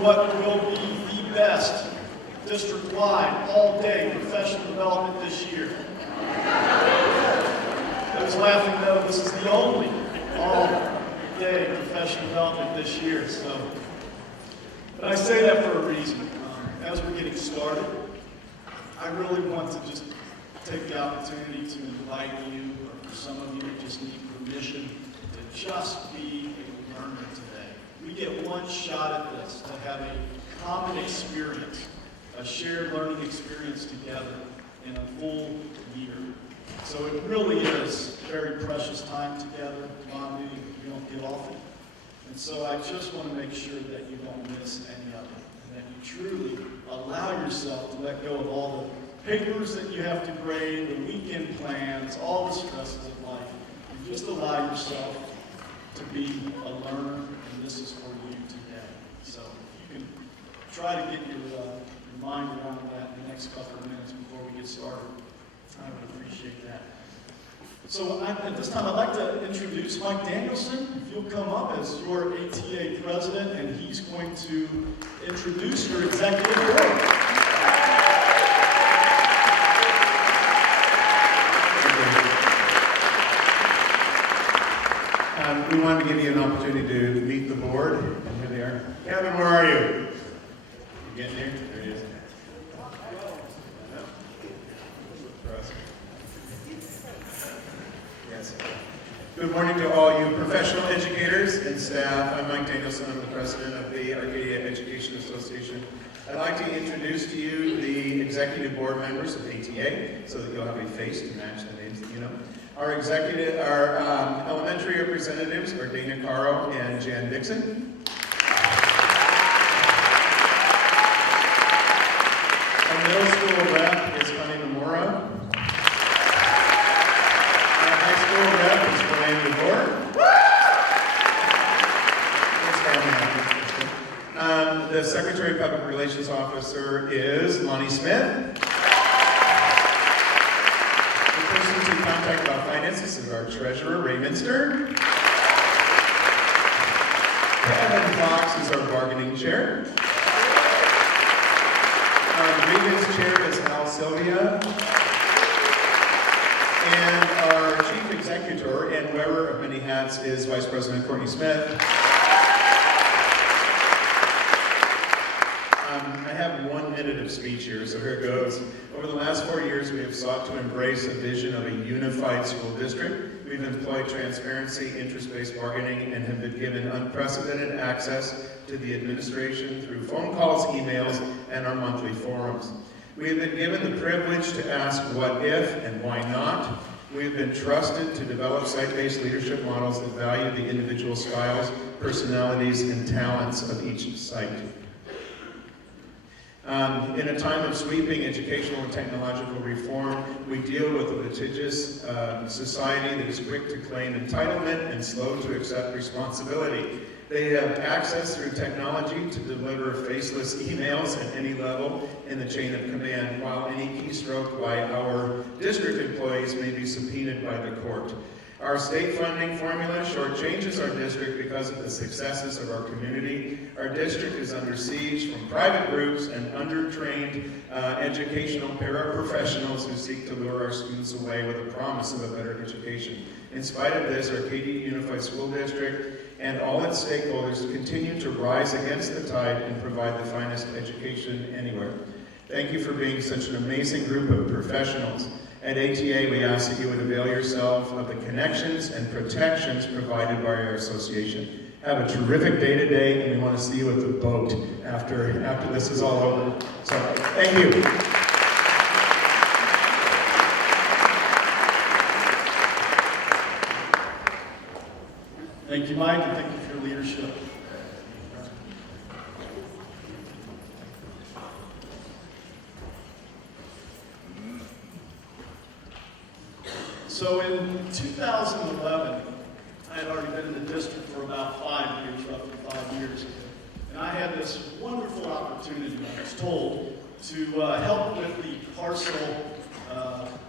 what will be the best district-wide, all-day professional development this year. Those laughing know this is the only all-day professional development this year. But I say that for a reason. As we're getting started, I really want to just take the opportunity to invite you, or for some of you who just need permission, to just be a learner today. We get one shot at this, to have a common experience, a shared learning experience together in a full year. So it really is very precious time together. You don't get often. And so I just want to make sure that you don't miss any of it, and that you truly allow yourself to let go of all the papers that you have to grade, the weekend plans, all the stresses of life, and just allow yourself to be a learner, and this is for you today. So if you can try to get your mind around that in the next couple of minutes before we get started, I would appreciate that. So at this time, I'd like to introduce Mike Danielson. If you'll come up as your ATA president, and he's going to introduce your executive board. We wanted to give you an opportunity to meet the board, and here they are. Kevin, where are you? You getting here? There he is. Yes. Good morning to all you professional educators and staff. I'm Mike Danielson. I'm the president of the Arcadia Education Association. I'd like to introduce to you the executive board members of ATA, so that you'll have a face to match the names that you know. Our elementary representatives are Dana Caro and Jan Dixon. Our middle school rep is Connie Nomura. Our high school rep is Brian DeVore. The Secretary of Public Relations Officer is Lonnie Smith. Contact about finances is our treasurer, Ray Minster. Kevin Fox is our bargaining chair. Our grievance chair is Al Sylvia. And our chief executor and wearer of many hats is Vice President Courtney Smith. I have 1 minute of speech here, so here it goes. Over the last 4 years, we have sought to embrace a vision of a unified school district. We've employed transparency, interest-based bargaining, and have been given unprecedented access to the administration through phone calls, emails, and our monthly forums. We have been given the privilege to ask what if and why not. We have been trusted to develop site-based leadership models that value the individual styles, personalities, and talents of each site. In a time of sweeping educational and technological reform, we deal with a litigious society that is quick to claim entitlement and slow to accept responsibility. They have access through technology to deliver faceless emails at any level in the chain of command, while any keystroke by our district employees may be subpoenaed by the court. Our state funding formula shortchanges our district because of the successes of our community. Our district is under siege from private groups and undertrained educational paraprofessionals who seek to lure our students away with a promise of a better education. In spite of this, Arcadia Unified School District and all its stakeholders continue to rise against the tide and provide the finest education anywhere. Thank you for being such an amazing group of professionals. At ATA, we ask that you would avail yourself of the connections and protections provided by our association. Have a terrific day today, and we want to see you at the boat after this is all over. So, thank you. Thank you, Mike, and thank you for your leadership. So in 2011, I had already been in the district for about 5 years, roughly 5 years. And I had this wonderful opportunity, I was told, to help with the parcel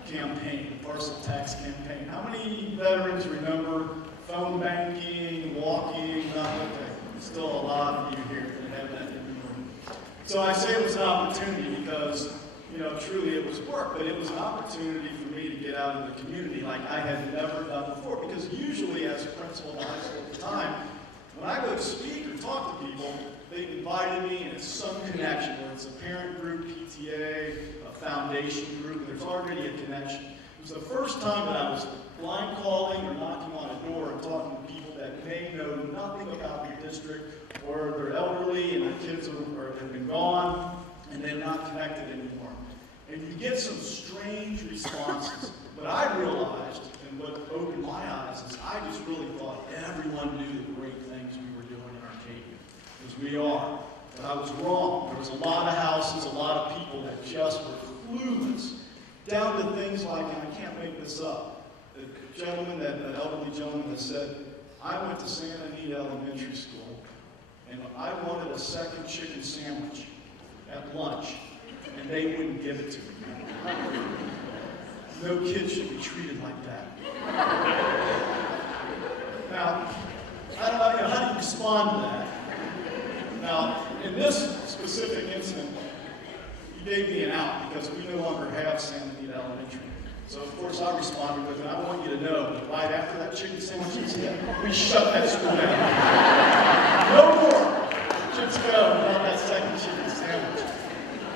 campaign, parcel tax campaign. How many veterans remember phone banking, walking, not okay? Still a lot of you here that have that in your So I say it was an opportunity because, truly it was work, but it was an opportunity for me to get out in the community like I had never done before. Because usually, as a principal in high school at the time, when I go to speak or talk to people, they invited me and it's some connection, whether it's a parent group, PTA, a foundation group, and there's already a connection. It was the first time that I was blind calling or knocking on a door and talking to people that may know nothing about the district, or they're elderly and their kids have been gone and they're not connected anymore. And you get some strange responses. But I realized, and what opened my eyes, is I just really thought everyone knew the great things we were doing in Arcadia. Because we are. But I was wrong. There was a lot of houses, a lot of people that just were clueless, down to things like, and I can't make this up, the gentleman, that elderly gentleman that said, I went to Santa Anita Elementary School, and I wanted a second chicken sandwich at lunch, and they wouldn't give it to me. No kid should be treated like that. Now, I don't know, how do you respond to that? Now, in this specific incident, he gave me an out because we no longer have Santa Anita Elementary. So, of course, I responded with, and I want you to know that right after that chicken sandwich incident, we shut that school down. No more kids go without that second chicken sandwich.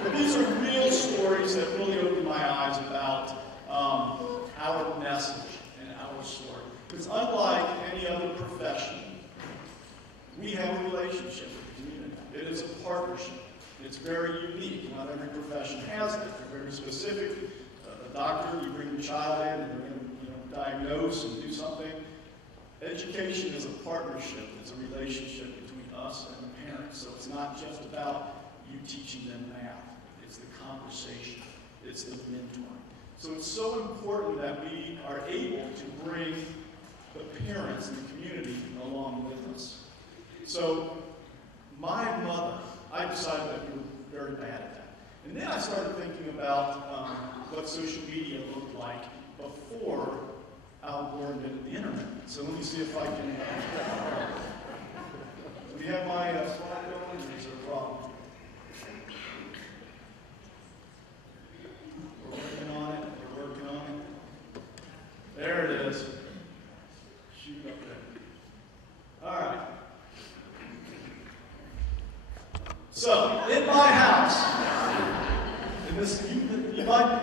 But these are real stories that really opened my eyes about our message and our story. Because unlike any other profession, we have a relationship with the community. It is a partnership. It's very unique. Not every profession has that. They're very specific. A doctor, you bring your child in and they're going to diagnose and do something. Education is a partnership. It's a relationship between us and the parents. So it's not just about you teaching them math. It's the conversation. It's the mentoring. So it's so important that we are able to bring the parents and the community along with us. So my mother, I decided that we were very bad at that. And then I started thinking about what social media looked like before Al Gore invented the internet. So let me see if I can. Do we have my slide going? Or is there a problem? We're working on it. We're working on it. There it is. Shoot up there. All right. So, in my house, and this, you might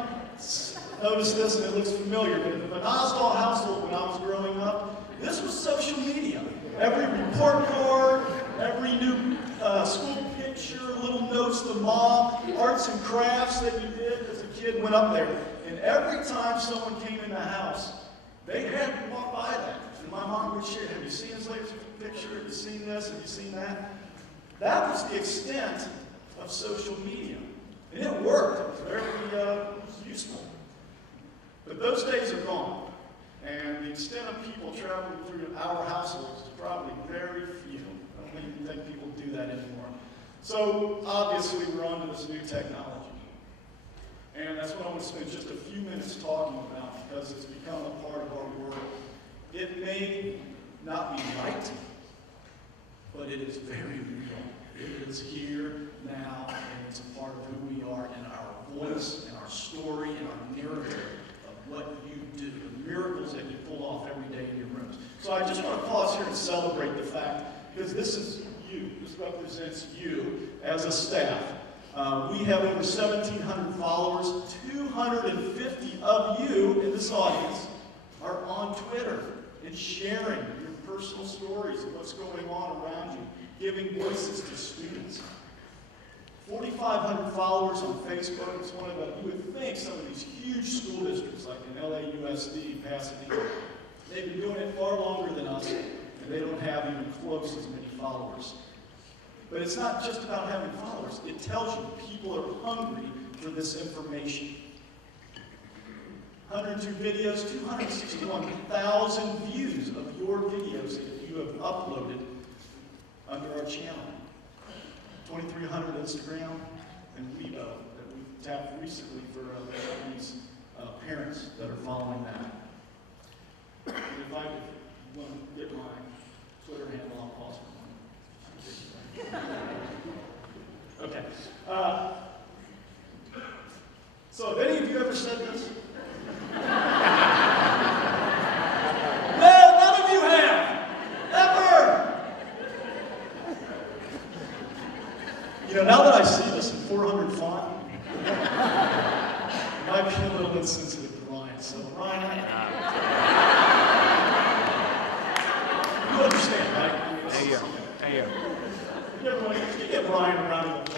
notice this and it looks familiar, but in the Vannasdall household when I was growing up, this was social media. Every report card, every new school picture, little notes to mom, arts and crafts that you did as a kid went up there. And every time someone came in the house, they had to walk by that. And my mom would share, have you seen this latest picture? Have you seen this? Have you seen that? That was the extent of social media. And it worked. It was very useful. But those days are gone. And the extent of people traveling through our households is probably very few. I don't even think people do that anymore. So obviously we're on to this new technology. And that's what I want to spend just a few minutes talking about because it's become a part of our world. It may not be right, but it is very real. It is here, now, and it's a part of who we are and our voice and our story and our narrative of what you do, the miracles that you pull off every day in your rooms. So I just want to pause here and celebrate the fact, because this is you. This represents you as a staff. We have over 1,700 followers. 250 of you in this audience are on Twitter and sharing your personal stories of what's going on around you, giving voices to students. 4,500 followers on Facebook. It's one of the, you would think some of these huge school districts like in AUSD, Pasadena, they've been doing it far longer than us, and they don't have even close as many followers. But it's not just about having followers. It tells you people are hungry for this information. 102 videos, 261,000 views of your videos that you have uploaded under our channel. 2,300 Instagram and Weibo that we tapped recently for these parents that are following that. And if I want to get my Twitter handle, I'll pause for one. Okay. So have any of you ever said this? No, none of you have. Ever. You know, now that I see this in 400 font, it might be a little insensitive to Ryan. So Ryan, you understand, right? Hey, yo. Everybody, can you give Ryan a round of applause?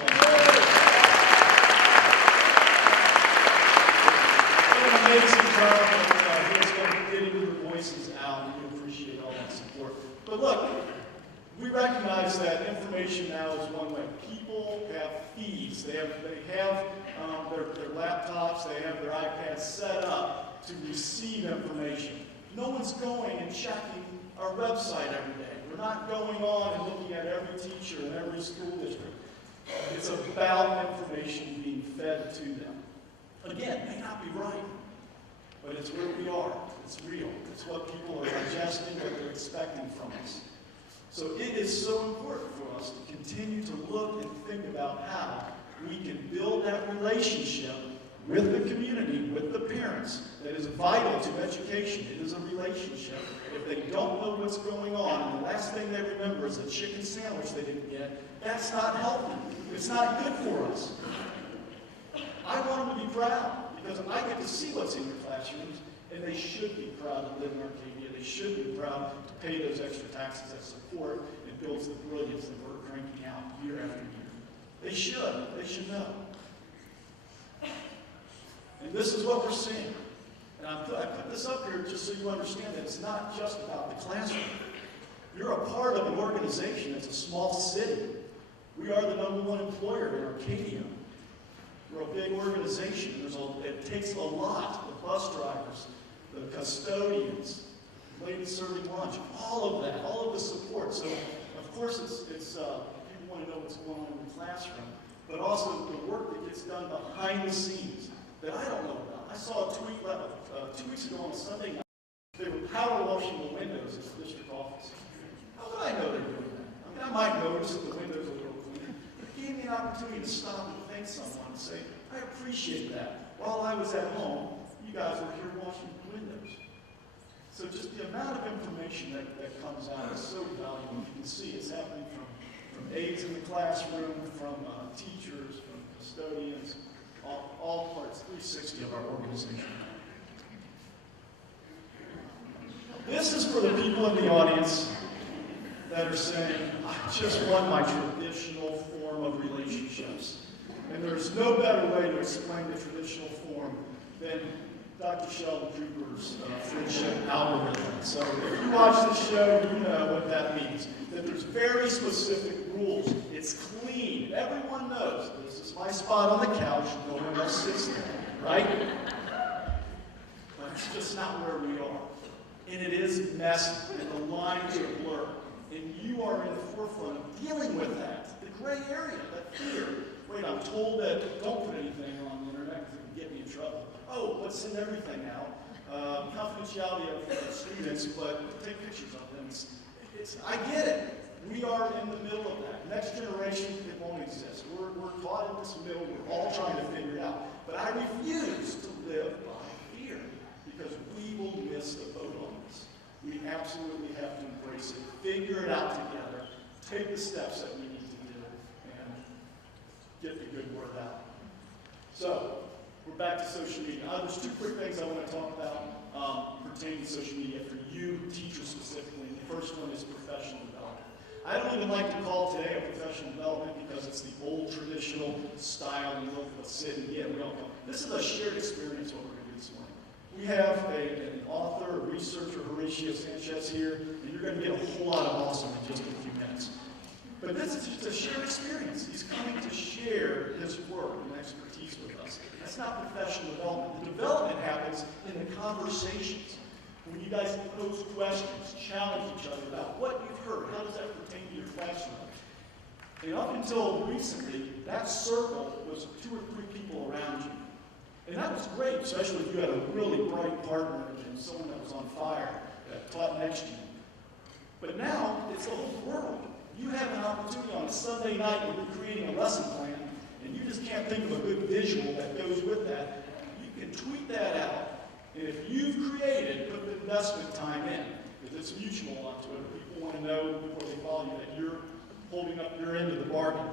An amazing job of getting your voices out, and we appreciate all that support. But look, we recognize that information now is one way. People have feeds. They have their laptops, they have their iPads set up to receive information. No one's going and checking our website every day. We're not going on and looking at every teacher in every school district. It's about information being fed to them. Again, it may not be right, but it's where we are. It's real. It's what people are digesting, what they're expecting from us. So it is so important for us to continue to look and think about how we can build that relationship with the community, with the parents, that is vital to education. It is a relationship. If they don't know what's going on, and the last thing they remember is a chicken sandwich they didn't get, that's not healthy. It's not good for us. I want them to be proud, because I get to see what's in your classrooms, and they should be proud to live in Arcadia. They should be proud to pay those extra taxes that support and builds the brilliance that we're cranking out year after year. They should. They should know. And this is what we're seeing. And I put this up here just so you understand that it's not just about the classroom. You're a part of an organization that's a small city. We are the #1 employer in Arcadia. We're a big organization. It takes a lot. The bus drivers, the custodians, ladies serving lunch, all of that, all of the support. So, of course, people want to know what's going on in the classroom, but also the work that gets done behind the scenes that I don't know about. I saw a tweet 2 weeks ago on a Sunday night. They were power washing the windows at the district office. How would I know they're doing that? I mean, I might notice that the windows are a little clean. But it gave me an opportunity to stop and thank someone and say, I appreciate that. While I was at home, you guys were here washing the windows. So just the amount of information that comes out is so valuable. You can see it's happening from aides in the classroom, from teachers, from custodians, all parts, 360 of our organization. This is for the people in the audience that are saying, I just want my traditional form of relationships. And there's no better way to explain the traditional form than Dr. Sheldon Cooper's friendship algorithm. So if you watch this show, you know what that means. That there's very specific rules. It's clean. Everyone knows this is my spot on the couch. No one else sits there, right? But it's just not where we are. And it is messy, and the lines are blurred. And you are in the forefront of dealing with that. The gray area, that fear. Wait, I'm told that don't put anything on the internet because it can get me in trouble. Oh, let's send everything out. Confidentiality of students, but take pictures of them. I get it. We are in the middle of that. Next generation, it won't exist. We're caught in this middle. We're all trying to figure it out. But I refuse to live by fear because we will miss the boat on this. We absolutely have to embrace it. Figure it out together. Take the steps that we need to do and get the good word out. So, we're back to social media. There's 2 quick things I want to talk about pertaining to social media for you, teachers specifically. The first one is professional development. I don't even like to call today a professional development because it's the old traditional style. You look, let's sit and get. We don't know. This is a shared experience what we're going to do this morning. We have an author, a researcher, Horatio Sanchez here, and you're going to get a whole lot of awesome in just a few minutes. But this is just a shared experience. He's coming to share his work and expertise with us. That's not professional development. The development happens in the conversations. When you guys pose questions, challenge each other about what you've heard, how does that pertain to your classroom? And up until recently, that circle was 2 or 3 people around you. And that was great, especially if you had a really bright partner and someone that was on fire that taught next to you. But now, it's the whole world. You have an opportunity on a Sunday night when you're creating a lesson plan and you just can't think of a good visual that goes with that, you can tweet that out. And if you've created, put the investment time in, because it's mutual on Twitter. People want to know before they follow you that you're holding up your end of the bargain.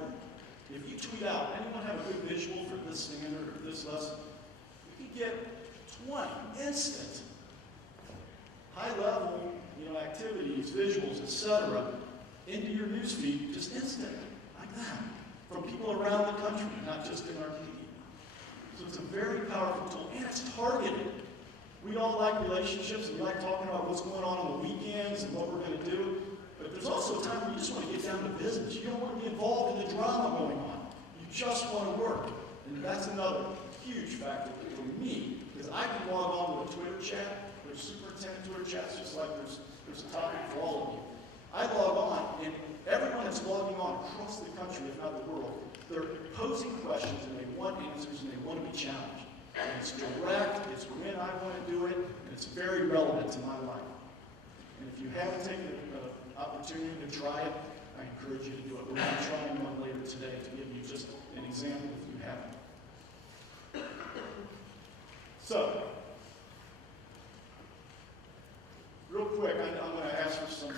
If you tweet out, anyone have a good visual for this standard or this lesson? You can get 20 instant, high-level, activities, visuals, etc., into your newsfeed just instantly, like that, from people around the country, not just in our media. So it's a very powerful tool, and it's targeted. We all like relationships, and we like talking about what's going on the weekends and what we're going to do. But there's also a time when you just want to get down to business. You don't want to be involved in the drama going on. You just want to work. And that's another huge factor for me, because I can log on to a Twitter chat. There's superintendent Twitter chats, just like there's a topic for all of you. I log on, and everyone that's logging on across the country, if not the world, they're posing questions, and they want answers, and they want to be challenged. And it's direct, it's when I want to do it, and it's very relevant to my life. And if you haven't taken the opportunity to try it, I encourage you to do it. We're going to try one later today to give you just an example if you haven't. So, real quick, I'm going to ask for some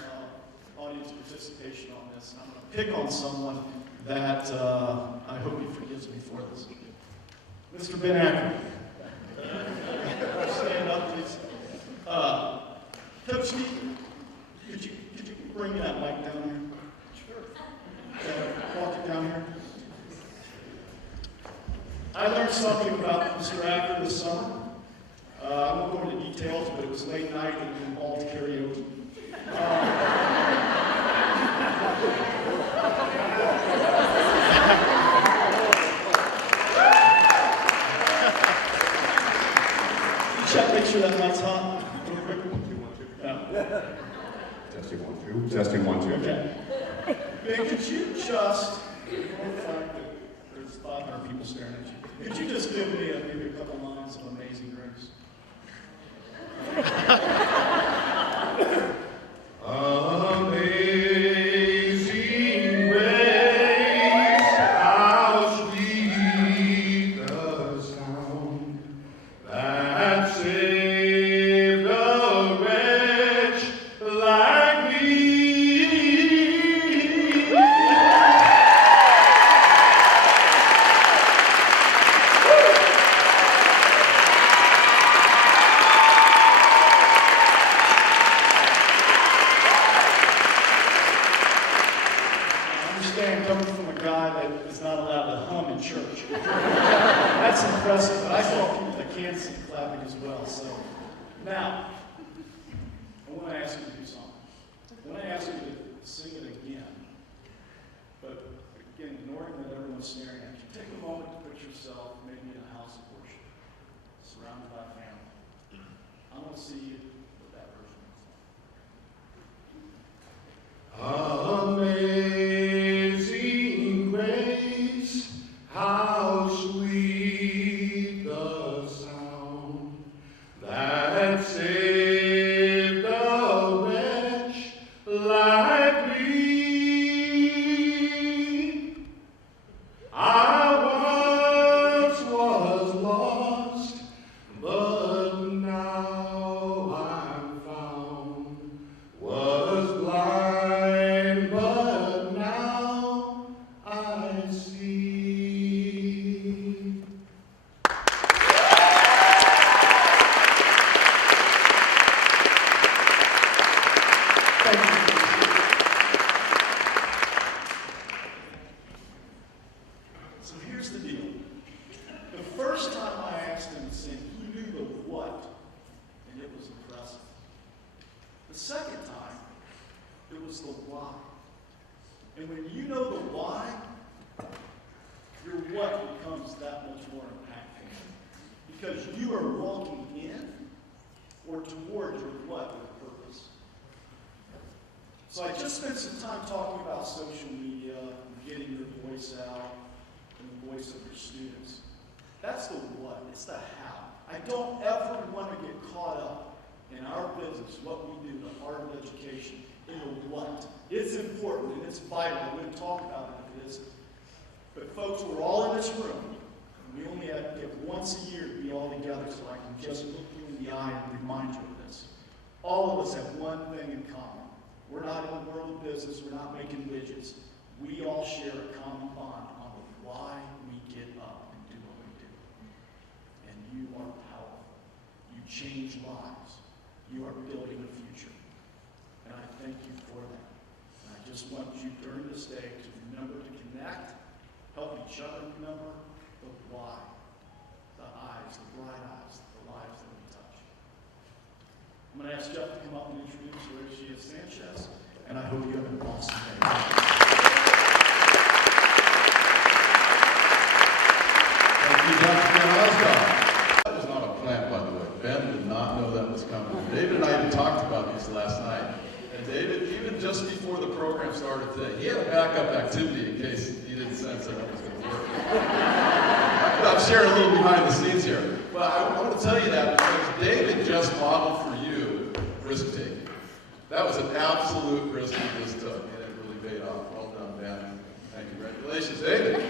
audience participation on this. And I'm going to pick on someone that I hope he forgives me for this. Mr. Ben Acker. Stand up, please. Coach Steve, could you bring that mic down here? Sure. Walk it down here. I learned something about Mr. Acker this summer. I won't go into details, but it was late night and we all karaoke. Make sure that mic's hot. Real quick. Yeah. Testing 1 2. Testing 1 2. Okay. Ben, could you just, ignore the fact that there's 500 people staring at you, could you just give me maybe a couple lines of Amazing Grace? Amazing grace, how sweet the sound that saved a wretch like me. Coming from a guy that is not allowed to hum in church. That's impressive, but I saw people that can sing clapping as well. So now, I want to ask you to do something. I want to ask you to sing it again. But again, ignoring that everyone's staring at you. Take a moment to put yourself maybe in a house of worship, surrounded by family. I want to see you with that version. Amazing grace, how sweet the sound that saved a wretch like me. I once was lost, but now I'm found. Was blind, but now I see. Thank you. So here's the deal. The first time I asked him to sing, he knew the what, and it was impressive. The second time, it was the why. And when you know the why, your what becomes that much more impactful. Because you are walking in or toward your what with purpose. So I just spent some time talking about social media, getting your voice out, and the voice of your students. That's the what, it's the how. I don't ever want to get caught up in our business, what we do, the art of education, in the what. It's important and it's vital. I'm going to talk about it if it isn't. But folks, we're all in this room. We only get once a year to be all together, so I can just look you in the eye and remind you of this. All of us have one thing in common. We're not in the world of business. We're not making widgets. We all share a common bond on why we get up and do what we do. And you are powerful. You change lives. You are building a future. And I thank you for that. And I just want you during this day to remember to connect, help each other remember the why, the eyes, the bright eyes, the lives that we touch. I'm going to ask Jeff to come up and introduce Horacia Sanchez, and I hope you have an awesome day. Thank you, Dr. Vannasdall. That was not a plant, by the way. Ben did not know that was coming. David and I even talked about these last night. And David, even just before the program started today, he had a backup activity in case he didn't sense that it was going to work. I'm sharing a little behind the scenes here. But I want to tell you that because David just modeled for you risk-taking. That was an absolute risk he just took, and it really paid off. Well done, Ben. And congratulations, David.